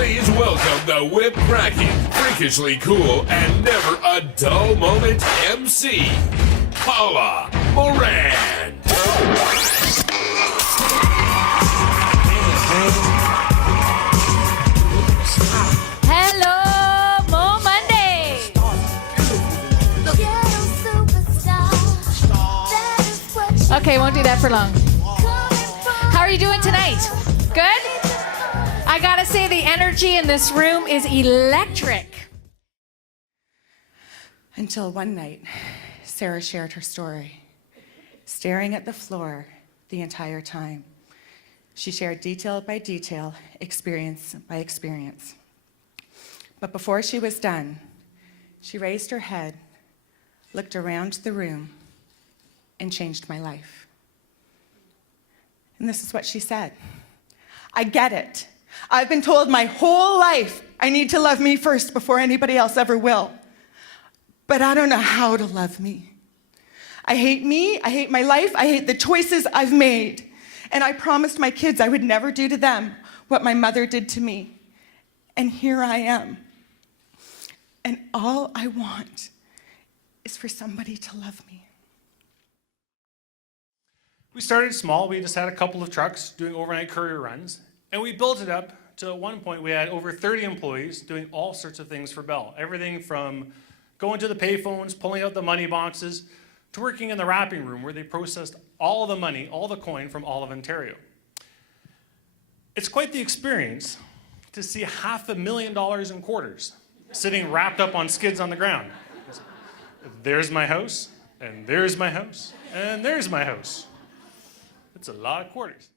Please welcome the whip-cracking, freakishly cool, and never a dull moment MC, Paula Morand. Hello, MoMondays. Okay, won't do that for long. How are you doing tonight? Good? I gotta say, the energy in this room is electric. Until one night, Sara shared her story, staring at the floor the entire time. She shared detail by detail, experience by experience. But before she was done, she raised her head, looked around the room, and changed my life. And this is what she said. I get it. I've been told my whole life I need to love me first before anybody else ever will. But I don't know how to love me. I hate me, I hate my life, I hate the choices I've made. And I promised my kids I would never do to them what my mother did to me. And here I am. And all I want is for somebody to love me. We started small. We just had a couple of trucks doing overnight courier runs. And we built it up to at one point we had over 30 employees doing all sorts of things for Bell. Everything from going to the payphones, pulling out the money boxes, to working in the wrapping room where they processed all the money, all the coin from all of Ontario. It's quite the experience to see $500,000 in quarters sitting wrapped up on skids on the ground. There's my house, and there's my house, and there's my house. It's a lot of quarters.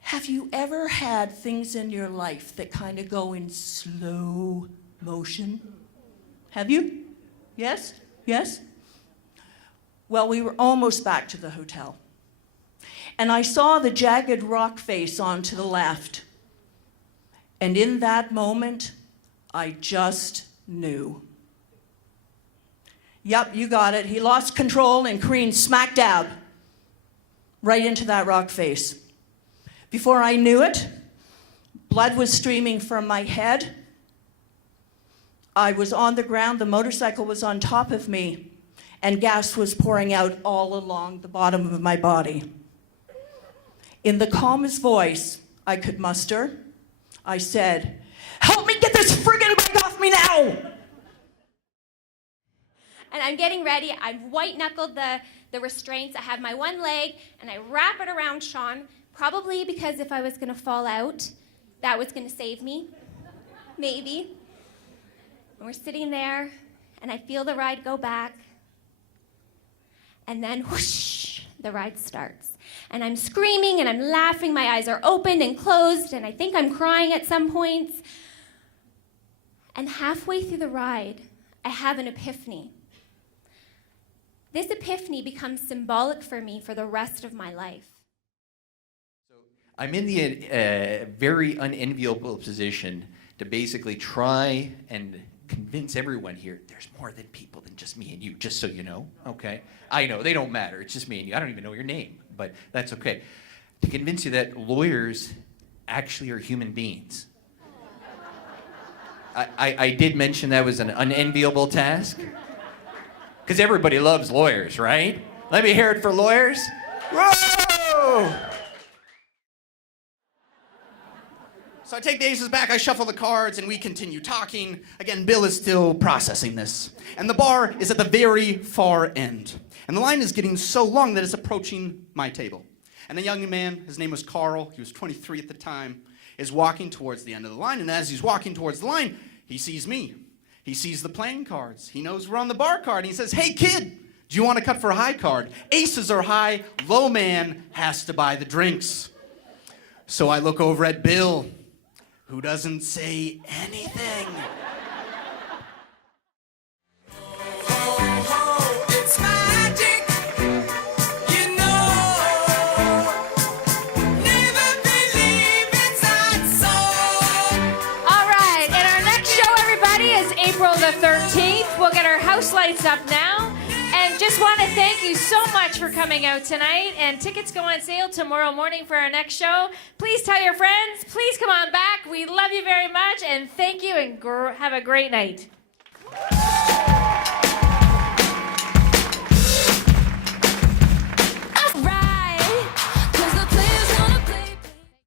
Have you ever had things in your life that kind of go in slow motion? Have you? Yes? Yes? Well, we were almost back to the hotel. And I saw the jagged rock face on to the left. And in that moment, I just knew. Yep, you got it. He lost control and careened smack dab right into that rock face. Before I knew it, blood was streaming from my head. I was on the ground, the motorcycle was on top of me, and gas was pouring out all along the bottom of my body. In the calmest voice I could muster, I said, "Help me get this friggin' bike off me now!" And I'm getting ready. I've white-knuckled the restraints. I have my one leg, and I wrap it around Sean, probably because if I was going to fall out, that was going to save me. Maybe. And we're sitting there, and I feel the ride go back. And then, whoosh, the ride starts. And I'm screaming, and I'm laughing. My eyes are open and closed, and I think I'm crying at some points. And halfway through the ride, I have an epiphany. This epiphany becomes symbolic for me for the rest of my life. I'm in the very unenviable position to basically try and convince everyone here there's more than people than just me and you, just so you know, okay? I know, they don't matter, it's just me and you. I don't even know your name, but that's okay. To convince you that lawyers actually are human beings. I did mention that was an unenviable task, because everybody loves lawyers, right? Let me hear it for lawyers. Whoa! So I take the aces back, I shuffle the cards, and we continue talking. Again, Bill is still processing this. And the bar is at the very far end. And the line is getting so long that it's approaching my table. And a young man, his name was Karl, he was 23 at the time, is walking towards the end of the line. And as he's walking towards the line, he sees me. He sees the playing cards. He knows we're on the bar card. And he says, "Hey, kid, do you want to cut for a high card? Aces are high, low man has to buy the drinks." So I look over at Bill, who doesn't say anything. It's magic, you know. Never believe it's that song. All right, and our next show, everybody, is April the 13th. We'll get our house lights up now. And Just want to thank you so much for coming out tonight. And tickets go on sale tomorrow morning for our next show. Please tell your friends. Please come on back. We love you very much. And thank you and have a great night.